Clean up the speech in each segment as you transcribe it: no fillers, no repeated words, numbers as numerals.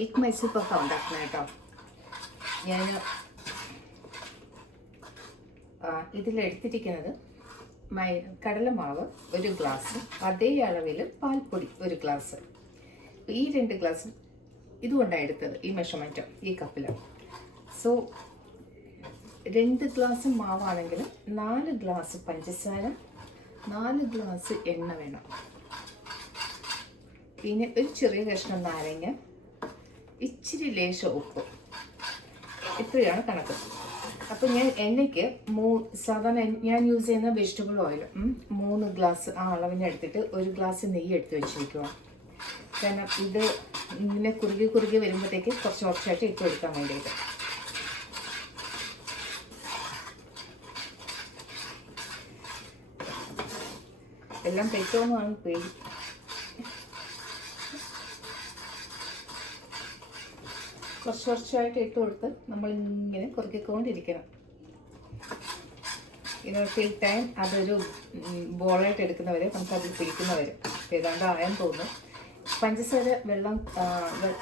Milk Mysore puffer ഉണ്ടാക്കുന്നത് കേട്ടോ. ഞാൻ ഇതിലെടുത്തിരിക്കുന്നത് കടലമാവ് 1 ഗ്ലാസ്, അതേ അളവിൽ പാൽപ്പൊടി 1 ഗ്ലാസ്. ഈ 2 ഗ്ലാസ് ഇതുകൊണ്ടാണ് എടുത്തത്, ഈ മെഷർമെൻറ്റ് ഈ കപ്പിൽ. സോ 2 ഗ്ലാസ് മാവാണെങ്കിൽ 4 ഗ്ലാസ് പഞ്ചസാര, 4 ഗ്ലാസ് എണ്ണ വേണം. പിന്നെ ഒരു ചെറിയ കഷ്ണം നാരങ്ങ, ഇച്ചിരി ലേശം ഉപ്പ്. ഇത്രയാണ് കണക്ക്. അപ്പോൾ ഞാൻ എണ്ണയ്ക്ക് സാധാരണ ഞാൻ യൂസ് ചെയ്യുന്ന വെജിറ്റബിൾ ഓയിൽ 3 ഗ്ലാസ് ആ അളവിന് എടുത്തിട്ട് 1 ഗ്ലാസ് നെയ്യ് എടുത്ത് വെച്ചിരിക്കുക. കാരണം ഇത് ഇങ്ങനെ കുറുകി വരുമ്പോഴത്തേക്ക് കുറച്ചായിട്ട് ഇട്ട് കൊടുക്കാൻ വേണ്ടിയിട്ട്. എല്ലാം തെറ്റോന്നാണ് പേടി. കുറച്ചായിട്ട് ഇട്ട് കൊടുത്ത് നമ്മളിങ്ങനെ കുറുക്കിക്കൊണ്ടിരിക്കണം. ഫിൽ ടൈം അതൊരു ബോളായിട്ട് എടുക്കുന്നവരെ നമുക്കതിൽ പിടിക്കുന്നവരെ ഏതാണ്ട് ആയെന്ന് തോന്നുന്നു. പഞ്ചസാര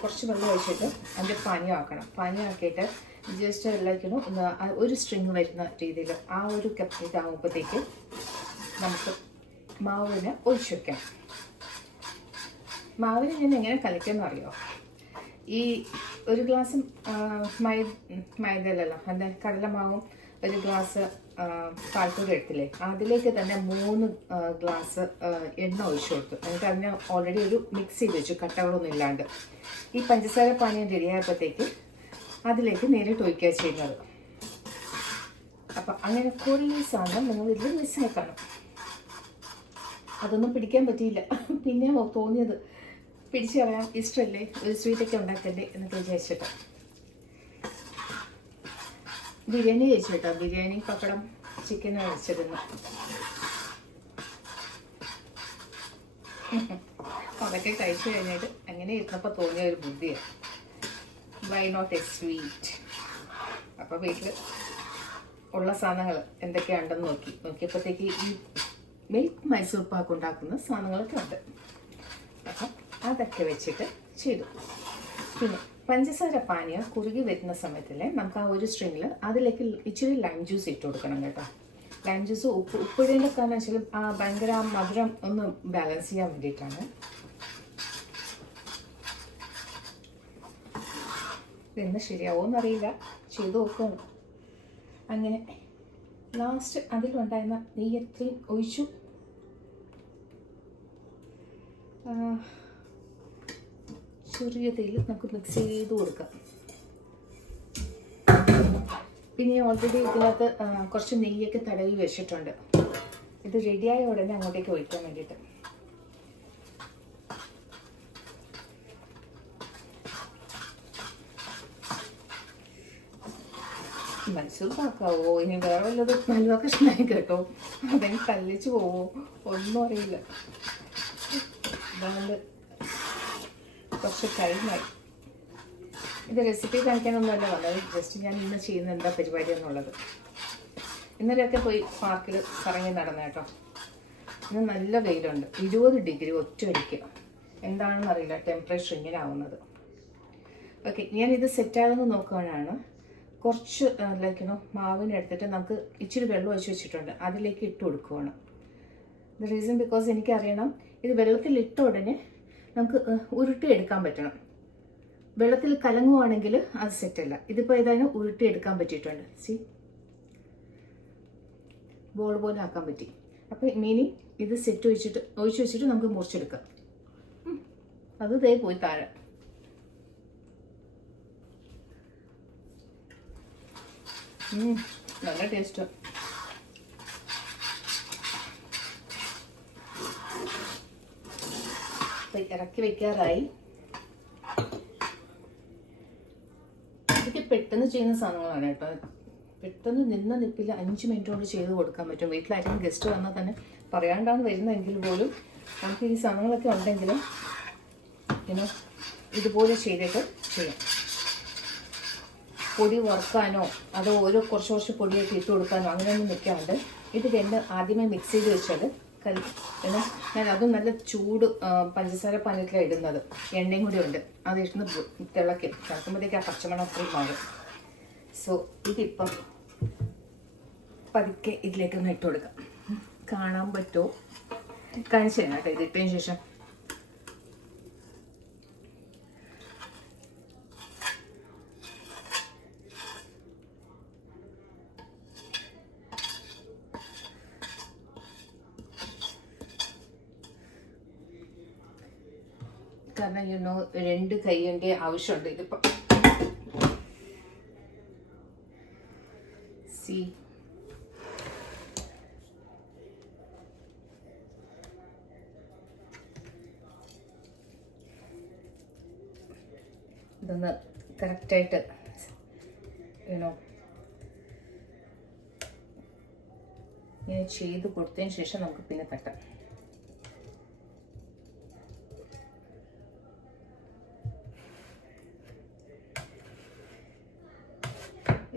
കുറച്ച് വെള്ളം ഒഴിച്ചിട്ട് അതിൻ്റെ പാനിയാക്കിയിട്ട് ജസ്റ്റ് എല്ലാത്തിനും ഒരു സ്ട്രിങ് വരുന്ന രീതിയിൽ ആ ഒരു കപ്പ് ഇതാകുമ്പോഴത്തേക്ക് നമുക്ക് മാവിനെ ഒഴിച്ചു വയ്ക്കാം. മാവിനെ ഞാൻ എങ്ങനെ കലയ്ക്കുമെന്ന് അറിയോ? ഈ 1 ഗ്ലാസ് മൈദയിലല്ല, അതിൻ്റെ കടലമാവും 1 ഗ്ലാസ് പാൽപ്പൊടി എടുത്തില്ലേ, അതിലേക്ക് തന്നെ 3 ഗ്ലാസ് എണ്ണ ഒഴിച്ചു കൊടുത്തു. എന്നിട്ട് അതിനെ ഓൾറെഡി ഒരു മിക്സ് ചെയ്ത് വെച്ചു, കട്ടകളൊന്നും ഇല്ലാണ്ട്. ഈ പഞ്ചസാര പാനീയം റെഡിയായപ്പോഴത്തേക്ക് അതിലേക്ക് നേരിട്ട് ഒഴിക്കുക ചെയ്യുന്നത്. അപ്പം അങ്ങനെ കുറേ സാധനം നിങ്ങൾ ഇതിൽ മിസ്സായി കാണും. അതൊന്നും പിടിക്കാൻ പറ്റിയില്ല. പിന്നെ തോന്നിയത് പിടിച്ചു കളയാം, ഇഷ്ടമല്ലേ, ഒരു സ്വീറ്റൊക്കെ ഉണ്ടാക്കണ്ടേ എന്നൊക്കെ വിചാരിച്ചിട്ട് ബിരിയാണി കഴിച്ചു കേട്ടോ. ബിരിയാണി, പപ്പടം, ചിക്കൻ കഴിച്ചിരുന്നു. അതൊക്കെ കഴിച്ചു കഴിഞ്ഞിട്ട് അങ്ങനെ ഇരുന്നപ്പോൾ തോന്നിയ ഒരു ബുദ്ധിയാണ്, വൈ നോട്ട് എ സ്വീറ്റ്. അപ്പോൾ വീട്ടിൽ ഉള്ള സാധനങ്ങൾ എന്തൊക്കെയുണ്ടെന്ന് നോക്കിയപ്പോഴത്തേക്ക് ഈ മിൽക്ക് മൈസൂർ പാക്ക് ഉണ്ടാക്കുന്ന സാധനങ്ങളൊക്കെ ഉണ്ട്. അപ്പം അതൊക്കെ വെച്ചിട്ട് ചെയ്തു. പിന്നെ പഞ്ചസാര പാനീയം കുറുകി വരുന്ന സമയത്തല്ലേ നമുക്ക് ആ ഒരു സ്ട്രിങ്ങിൽ അതിലേക്ക് ഇച്ചിരി ലൈം ജ്യൂസ് ഇട്ട് കൊടുക്കണം കേട്ടോ. ലൈം ജ്യൂസ് ഉപ്പിടേണ്ട കാരണം വെച്ചാൽ ഭയങ്കര മധുരം ഒന്ന് ബാലൻസ് ചെയ്യാൻ വേണ്ടിയിട്ടാണ്. ഇതെന്ന് ശരിയാവുമെന്നറിയില്ല, ചെയ്ത് നോക്കണം. അങ്ങനെ ലാസ്റ്റ് അതിലുണ്ടായിരുന്ന നെയ്യത്രയും ഒഴിച്ചു. ചെറിയ തേയില നമുക്ക് മിക്സ് ചെയ്ത് കൊടുക്കാം. പിന്നെ ഓൾറെഡി ഇതിനകത്ത് കുറച്ച് നെയ്യൊക്കെ തടവി വെച്ചിട്ടുണ്ട്. ഇത് റെഡിയായ ഉടനെ അങ്ങോട്ടേക്ക് ഒഴിക്കാൻ വേണ്ടിയിട്ട്. മൈസൂർ പാക്കാവോ ഇനി വേറെ വല്ലതും നല്ല കഷ്ണമായി കേട്ടോ, അതെനിക്ക് കല്ലിച്ച് പോവോ ഒന്നും അറിയില്ല. അതുകൊണ്ട് കുറച്ച് ടൈമായി. ഇത് റെസിപ്പി കാണിക്കാനൊന്നുമല്ല വന്നത്, ജസ്റ്റ് ഞാൻ ഇന്ന് ചെയ്യുന്ന എന്താ പരിപാടി എന്നുള്ളത്. ഇന്നലെയൊക്കെ പോയി പാർക്കിൽ കറങ്ങി നടന്ന കേട്ടോ. ഇന്ന് നല്ല വെയിലുണ്ട്, 20 ഡിഗ്രി ഒറ്റയടിക്ക്. എന്താണെന്ന് അറിയില്ല ടെമ്പറേച്ചർ ഇങ്ങനെ ആവുന്നത്. ഓക്കെ, ഞാനിത് സെറ്റാകുമെന്ന് നോക്കുകയാണ്. കുറച്ച് മാവിനെടുത്തിട്ട് നമുക്ക് ഇച്ചിരി വെള്ളം ഒഴിച്ച് വെച്ചിട്ടുണ്ട്, അതിലേക്ക് ഇട്ട് കൊടുക്കുകയാണ്. ദ റീസൺ ബിക്കോസ് എനിക്കറിയണം ഇത് വെള്ളത്തിൽ ഇട്ട ഉടനെ നമുക്ക് ഉരുട്ടിയെടുക്കാൻ പറ്റണം. വെള്ളത്തിൽ കലങ്ങുവാണെങ്കിൽ അത് സെറ്റല്ല. ഇതിപ്പോൾ ഏതായാലും ഉരുട്ടിയെടുക്കാൻ പറ്റിയിട്ടുണ്ട്. ബോൾ പോലെ ആക്കാൻ പറ്റി. അപ്പോൾ മീനിങ് ഇത് സെറ്റ് ഒഴിച്ച് വെച്ചിട്ട് നമുക്ക് മുറിച്ചെടുക്കാം. അത് ദേ പോയി താഴെ. നല്ല ടേസ്റ്റ്. ഇറക്കി വെക്കാറായി. ഇതൊക്കെ പെട്ടെന്ന് ചെയ്യുന്ന സാധനങ്ങളാണ് കേട്ടോ. പെട്ടെന്ന് നിന്ന നിപ്പിൽ 5 മിനിറ്റ് കൊണ്ട് ചെയ്ത് കൊടുക്കാൻ പറ്റും. വീട്ടിലായിരിക്കും ഗസ്റ്റ് വന്നാൽ തന്നെ പറയാണ്ടാണ് വരുന്നതെങ്കിൽ പോലും നമുക്ക് ഈ സാധനങ്ങളൊക്കെ ഉണ്ടെങ്കിലും ഇതുപോലെ ചെയ്തിട്ട് ചെയ്യാം. പൊടി വറുക്കാനോ അതോ കുറച്ച് പൊടിയൊക്കെ ഇട്ട് കൊടുക്കാനോ അങ്ങനെയൊന്നും നിൽക്കാണ്ട് ഇത് ആദ്യമേ മിക്സ് ചെയ്ത് വെച്ചാൽ പിന്നെ ഞാൻ അതും നല്ല ചൂട് പഞ്ചസാര പാനിലാണ് ഇടുന്നത്. എണ്ണയും കൂടി ഉണ്ട്. അത് ഇടുന്ന് തിളക്കുമ്പോഴത്തേക്ക് ആ പച്ചമണം അത്രയും മാറും. സോ ഇതിപ്പം പതുക്കെ ഇതിലേക്കൊന്ന് ഇട്ട് കൊടുക്കാം. കാണാൻ പറ്റുമോ? കാണിച്ചു തരാം കേട്ടോ. ഇത് ഇട്ടതിന് ശേഷം കാരണം യുനോ 2 കൈയ്യൻ്റെ ആവശ്യമുണ്ട് ഇതിപ്പം. സി ഇതൊന്ന് കറക്റ്റായിട്ട് യുനോ ഇങ്ങനെ ചെയ്ത് കൊടുത്തതിന് ശേഷം നമുക്ക് പിന്നെ തട്ടാം.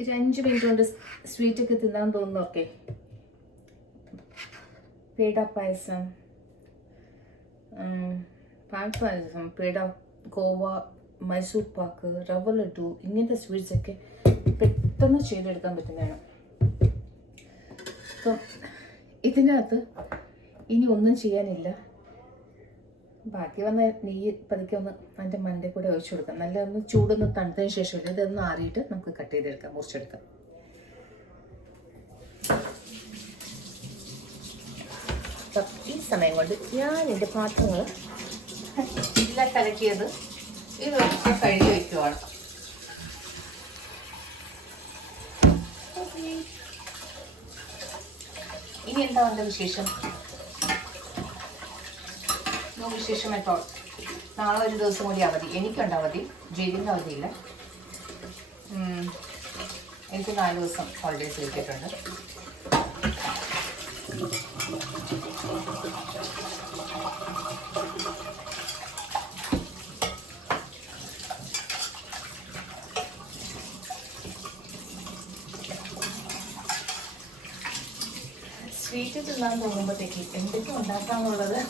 ഒരു 5 മിനിറ്റ് കൊണ്ട് സ്വീറ്റൊക്കെ തിന്നാൻ തോന്നുന്നു. ഓക്കെ, പേട പായസം, പായസം, പേട, കോവ, മൈസൂർ പാക്ക്, റവ ലഡു, ഇങ്ങനത്തെ സ്വീറ്റ്സൊക്കെ പെട്ടെന്ന് ചെയ്തെടുക്കാൻ പറ്റുന്നതാണ്. അപ്പം ഇതിനകത്ത് ഇനി ഒന്നും ചെയ്യാനില്ല. ബാക്കി വന്ന നെയ്യ് പതുക്കെ ഒന്ന് അതിൻ്റെ മണ്ടയിൽ കൂടെ ഒഴിച്ചു കൊടുക്കാം. നല്ല ഒന്ന് ചൂടൊന്ന് തണുത്തതിന് ശേഷമില്ല, ഇതൊന്ന് ആറിയിട്ട് നമുക്ക് കട്ട് ചെയ്തെടുക്കാം, മുറിച്ചെടുക്കാം. അപ്പം ഈ സമയം കൊണ്ട് ഞാൻ എൻ്റെ പാത്രങ്ങൾ എല്ലാം കലക്കിയത് ഇതൊക്കെ കഴുകി വയ്ക്കുവാണ്. ഇനി എന്താ എൻ്റെ വിശേഷം? വിശേഷം ഇപ്പോൾ നാളെ ഒരു ദിവസം കൂടി അവധി. എനിക്കുണ്ട് അവധി, ജയിലിൻ്റെ അവധിയില്ല. എനിക്ക് 4 ദിവസം ഹോളിഡേയ്സ് കിട്ടിയിട്ടുണ്ട്. സ്വീറ്റ് തിന്നാൻ തോന്നുമ്പോഴത്തേക്ക് എന്തൊക്കെ ഉണ്ടാക്കാന്നുള്ളത്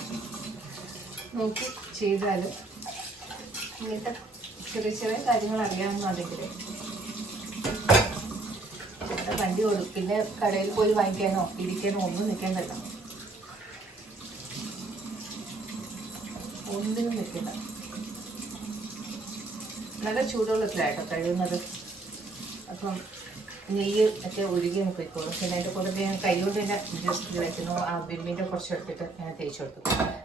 നോക്കി ചെയ്താലും ഇങ്ങനത്തെ ചെറിയ ചെറിയ കാര്യങ്ങൾ അറിയാമെന്നുണ്ടെങ്കിൽ വണ്ടി കൊടുക്കും. പിന്നെ കടയിൽ പോയി വാങ്ങിക്കാനോ ഇരിക്കാനോ ഒന്നും നിൽക്കേണ്ടല്ല, ഒന്നിനും നിൽക്കണ്ട. നല്ല ചൂടുവെള്ളത്തിലായിട്ടോ കഴുകുന്നത്. അപ്പം നെയ്യ് ഒക്കെ ഒഴുകി പോയിക്കോളും. പിന്നെ അതിൻ്റെ കൂടെ ഞാൻ കൈകൊണ്ട് തന്നെ ജസ്റ്റ് വയ്ക്കുന്നു. ആ വിമ്മിൻ്റെ കുറച്ച് എടുത്തിട്ട് ഞാൻ തേച്ച് കൊടുത്തു.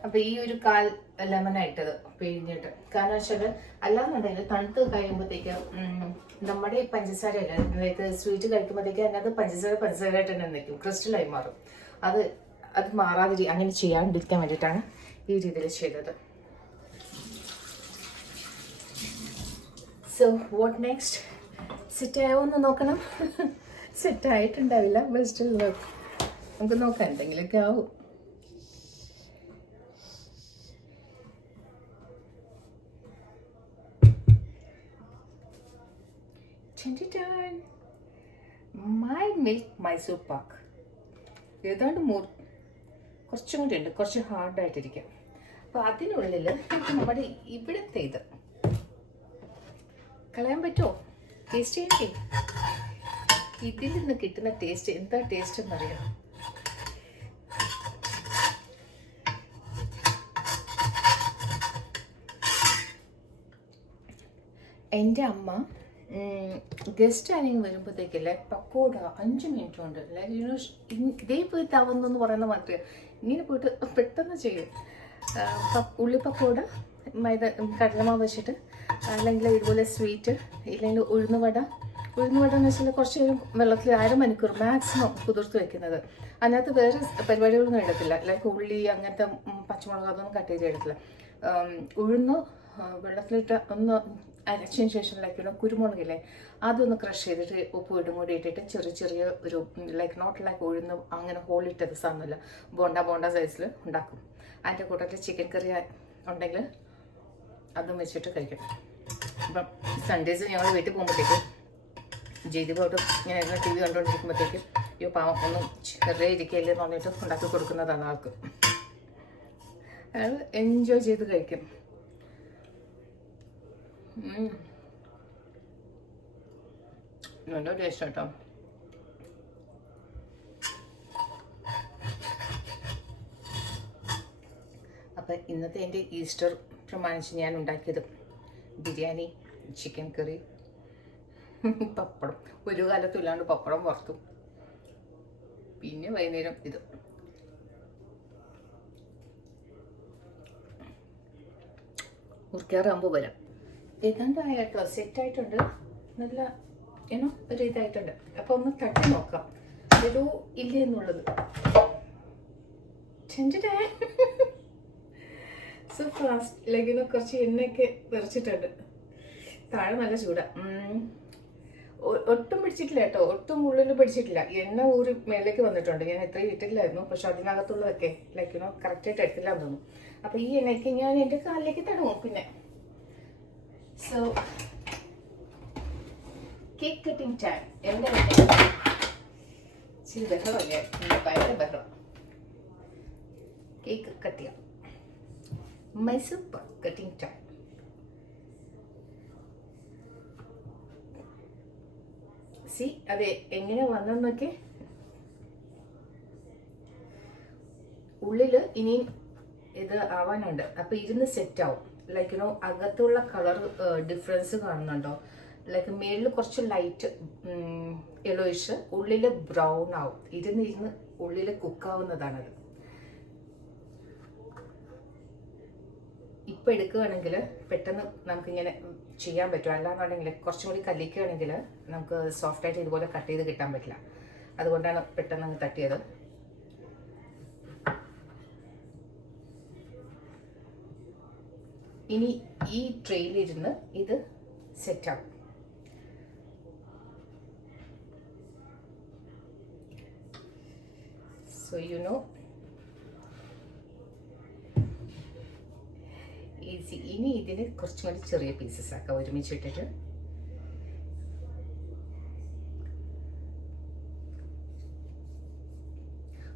അപ്പോൾ ഈ ഒരു 1/4 ലെമനായിട്ടത് പിഴിഞ്ഞിട്ട്, കാരണം വെച്ചാൽ അല്ലാന്നുണ്ടെങ്കിൽ തണുത്ത് കഴിയുമ്പോഴത്തേക്ക് നമ്മുടെ ഈ പഞ്ചസാര അതായത് സ്വീറ്റ് കഴിക്കുമ്പോഴത്തേക്ക് അതിനകത്ത് പഞ്ചസാരയായിട്ട് തന്നെ നിൽക്കും, ക്രിസ്റ്റലായി മാറും. അത് മാറാതിരി അങ്ങനെ ചെയ്യാണ്ടിരിക്കാൻ വേണ്ടിയിട്ടാണ് ഈ രീതിയിൽ ചെയ്തത്. So what next? സെറ്റായോ എന്ന് നോക്കണം. സെറ്റായിട്ടുണ്ടാവില്ല, ബെസ്റ്റ് നമുക്ക് നോക്കാം, എന്തെങ്കിലുമൊക്കെ ആവും. മൈ മിൽക്ക് മൈസൂർ പാക്ക് ഏതാണ്ട് കുറച്ചും കൂടി ഉണ്ട്, കുറച്ച് ഹാർഡായിട്ടിരിക്കും. അപ്പോൾ അതിനുള്ളിൽ നമ്മുടെ ഇവിടുത്തെ ഇത് കളയാൻ പറ്റുമോ? ടേസ്റ്റ് ചെയ്യണ്ടേ? ഇതിൽ നിന്ന് കിട്ടുന്ന ടേസ്റ്റ് എന്താ ടേസ്റ്റ് എന്നറിയാം. എൻ്റെ അമ്മ ഗസ്റ്റ് ആരെങ്കിലും വരുമ്പോഴത്തേക്കല്ലേ പക്കോട 5 മിനിറ്റ് കൊണ്ട് ഇതേ പോയി താവുന്നു പറയുന്ന മാത്രമേ ഇങ്ങനെ പോയിട്ട് പെട്ടെന്ന് ചെയ്യും. ഉള്ളി പക്കോട മൈദ കടലമാവ് വെച്ചിട്ട്, അല്ലെങ്കിൽ ഇതുപോലെ സ്വീറ്റ്, ഇല്ലെങ്കിൽ ഉഴുന്നുവട എന്ന് വെച്ചാൽ കുറച്ച് നേരം വെള്ളത്തിൽ 1/2 മണിക്കൂർ മാക്സിമം കുതിർത്ത് വെക്കുന്നത്. അതിനകത്ത് വേറെ പരിപാടികളൊന്നും എടുത്തില്ല, ലൈക്ക് ഉള്ളി അങ്ങനത്തെ പച്ചമുളക് അതൊന്നും കട്ട് ചെയ്ത് എടുത്തില്ല. ഉഴുന്ന് വെള്ളത്തിലിട്ട് ഒന്ന് അരച്ചതിന് ശേഷം ലൈക്ക് കുരുമുളകില്ലേ അതൊന്ന് ക്രഷ് ചെയ്തിട്ട് ഉപ്പ് ഇടും കൂടി ഇട്ടിട്ട് ചെറിയ ഒരു ലൈക്ക് നോട്ട് ലൈക്ക് ഉഴുന്ന് അങ്ങനെ ഹോളിട്ടത് സാധനമില്ല, ബോണ്ട സൈസിൽ ഉണ്ടാക്കും. അതിൻ്റെ കൂട്ടത്തിൽ ചിക്കൻ കറി ഉണ്ടെങ്കിൽ അതും വെച്ചിട്ട് കഴിക്കും. അപ്പം സൺഡേസ് ഞങ്ങൾ വീട്ടിൽ പോകുമ്പോഴത്തേക്ക് ജയ്ദീപോട്ട് ഇങ്ങനെ TV കണ്ടുകൊണ്ടിരിക്കുമ്പോഴത്തേക്ക് പാവം ഒന്നും ചെറിയ ഇരിക്കയില്ലെന്ന് പറഞ്ഞിട്ട് ഉണ്ടാക്കി കൊടുക്കുന്നതാണ് ആൾക്ക്. അയാൾ എൻജോയ് ചെയ്ത് കഴിക്കും. നല്ല ടേസ്റ്റ് കേട്ടോ. അപ്പം ഇന്നത്തെ എൻ്റെ ഈസ്റ്റർ പ്രമാണിച്ച് ഞാൻ ഉണ്ടാക്കിയത് ബിരിയാണി, ചിക്കൻ കറി, പപ്പടം. ഒരു കാലത്തും ഇല്ലാണ്ട് പപ്പടം വറുത്തു. പിന്നെ വൈകുന്നേരം ഇത്. മുറിക്കാറാകുമ്പോൾ വരാം. ഏതാണ്ട് ആയിട്ടോ, സെറ്റായിട്ടുണ്ട്. നല്ല ഏനോ ഒരു ഇതായിട്ടുണ്ട്. അപ്പോൾ ഒന്ന് തട്ടി നോക്കാം ഒരു ഇല്ല എന്നുള്ളത്. സോ ഫാസ്റ്റ് ലൈക്കിന് കുറച്ച് എണ്ണയൊക്കെ നിറച്ചിട്ടുണ്ട്. താഴെ നല്ല ചൂടാ. ഒട്ടും പിടിച്ചിട്ടില്ല കേട്ടോ, ഒട്ടും ഉള്ളിൽ പിടിച്ചിട്ടില്ല. എണ്ണ ഊറി മേലേക്ക് വന്നിട്ടുണ്ട്. ഞാൻ എത്രയും ഇട്ടില്ലായിരുന്നു, പക്ഷെ അതിനകത്തുള്ളതൊക്കെ ലൈക്കിനോ കറക്റ്റായിട്ട് എടുത്തില്ലാന്ന് തോന്നുന്നു. അപ്പോൾ ഈ എണ്ണയ്ക്ക് ഞാൻ എൻ്റെ കാലിലേക്ക് തടവും. പിന്നെ സോ കേക്ക് കട്ടിങ് ടൈം. എൻ്റെ ഇച്ചിരി ബഹളമല്ലേ, ഭയങ്കര ബഹളം. കേക്ക് കട്ട് ചെയ്യാം. Mysore pak cutting time. സി അതെ എങ്ങനെ വന്നെന്നൊക്കെ. ഉള്ളിൽ ഇനിയും ഇത് ആവാനുണ്ട്. അപ്പം ഇരുന്ന് സെറ്റ് ആവും. ലൈക്കിനോ അകത്തുള്ള കളർ ഡിഫറൻസ് കാണുന്നുണ്ടോ? ലൈക്ക് മേളിൽ കുറച്ച് ലൈറ്റ് യെലോയിഷ്, ഉള്ളിൽ ബ്രൗൺ ആവും. ഇരുന്ന് ഉള്ളിൽ കുക്കാവുന്നതാണത്. ഇപ്പം എടുക്കുകയാണെങ്കിൽ പെട്ടെന്ന് നമുക്കിങ്ങനെ ചെയ്യാൻ പറ്റും. അല്ലാന്നുണ്ടെങ്കിൽ കുറച്ചും കൂടി കല്ലിക്കുകയാണെങ്കിൽ നമുക്ക് സോഫ്റ്റായിട്ട് ഇതുപോലെ കട്ട് ചെയ്ത് കിട്ടാൻ പറ്റില്ല. അതുകൊണ്ടാണ് പെട്ടെന്ന് അങ്ങ് തട്ടിയത്. ഇനി ഈ ട്രെയിലിരുന്ന് ഇത് സെറ്റാവും. So you know easy. ഇനി ഇതിന് കുറച്ചും കൂടി ചെറിയ പീസസ് ആക്കാം ഒരുമിച്ചിട്ടിട്ട്.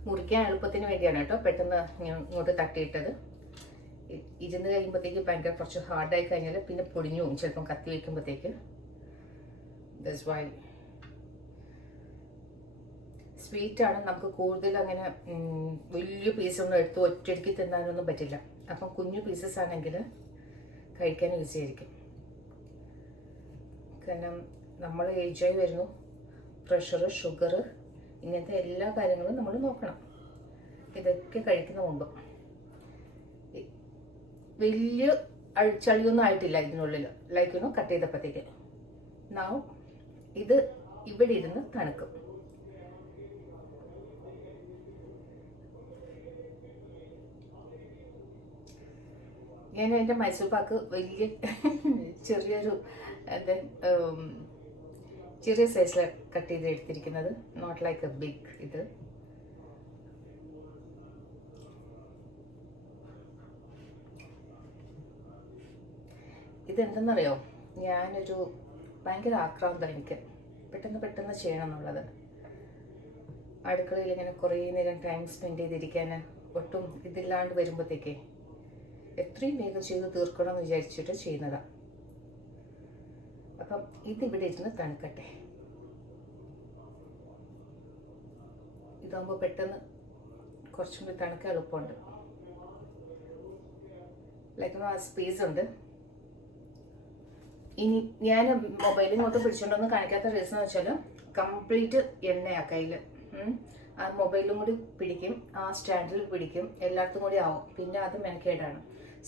മുറിക്കാൻ എളുപ്പത്തിന് വേണ്ടിയാണ് കേട്ടോ പെട്ടെന്ന് ഇങ്ങോട്ട് തട്ടിയിട്ടത്. ഇരുന്ന് കഴിയുമ്പോഴത്തേക്ക് ഭയങ്കര കുറച്ച് ഹാർഡായി കഴിഞ്ഞാൽ പിന്നെ പൊടിഞ്ഞു പോകും ചിലപ്പം കത്തി വയ്ക്കുമ്പോഴത്തേക്ക്. That's why. സ്വീറ്റാണ്, നമുക്ക് കൂടുതൽ അങ്ങനെ വലിയ പീസൊന്നും എടുത്ത് ഒറ്റയ്ക്ക് തിന്നാനൊന്നും പറ്റില്ല. അപ്പം കുഞ്ഞു പീസസ് ആണെങ്കിൽ കഴിക്കാൻ ഈസി ആയിരിക്കും. കാരണം നമ്മൾ ഏജായി വരുന്നു, പ്രഷർ, ഷുഗർ, ഇങ്ങനത്തെ എല്ലാ കാര്യങ്ങളും നമ്മൾ നോക്കണം. ഇതൊക്കെ കഴിക്കുന്ന മുമ്പ്. വലിയ ചളിയൊന്നും ആയിട്ടില്ല ഇതിനുള്ളിൽ, ലൈക്കിനോ കട്ട് ചെയ്തപ്പോഴത്തേക്ക്. നൗ ഇത് ഇവിടെ ഇരുന്ന് തണുക്കും. ഞാൻ എൻ്റെ മൈസൂർ പാക്ക് വലിയ ചെറിയൊരു ചെറിയ സൈസിൽ കട്ട് ചെയ്ത് എടുത്തിരിക്കുന്നത്. നോട്ട് ലൈക്ക് എ ബിഗ് ഇത്. ഇതെന്തെന്നറിയോ, ഞാനൊരു ഭയങ്കര ആക്രാന്തം എനിക്ക് പെട്ടെന്ന് ചെയ്യണം എന്നുള്ളത്. അടുക്കളയിൽ ഇങ്ങനെ കുറേ നേരം ടൈം സ്പെൻഡ് ചെയ്തിരിക്കാൻ ഒട്ടും ഇതില്ലാണ്ട് വരുമ്പോഴത്തേക്കേ എത്രയും വേഗം ചെയ്ത് തീർക്കണം എന്ന് വിചാരിച്ചിട്ട് ചെയ്യുന്നതാണ്. അപ്പം ഇതിവിടെ ഇരുന്ന് തണുക്കട്ടെ. ഇതാകുമ്പോൾ പെട്ടെന്ന് കുറച്ചും കൂടി തണുക്കാൻ എളുപ്പമുണ്ട്. ലൈക്ക് ആ സ്പേസ് ഉണ്ട്. ഇനി ഞാൻ മൊബൈൽ ഇങ്ങോട്ട് പിടിച്ചോണ്ടൊന്നും കാണിക്കാത്ത റീസൺ എന്ന് വെച്ചാൽ കംപ്ലീറ്റ് എണ്ണയാ കയ്യിൽ. ആ മൊബൈലും കൂടി പിടിക്കും, ആ സ്റ്റാൻഡിൽ പിടിക്കും, എല്ലായിടത്തും കൂടി ആവും. പിന്നെ അത് മെനക്കേടാണ്.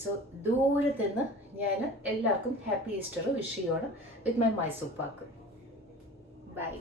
സോ ദൂരത്ത് നിന്ന് ഞാൻ എല്ലാവർക്കും ഹാപ്പി ഈസ്റ്റർ വിഷ് ചെയ്യുവാണ് with my Mysore pak. By.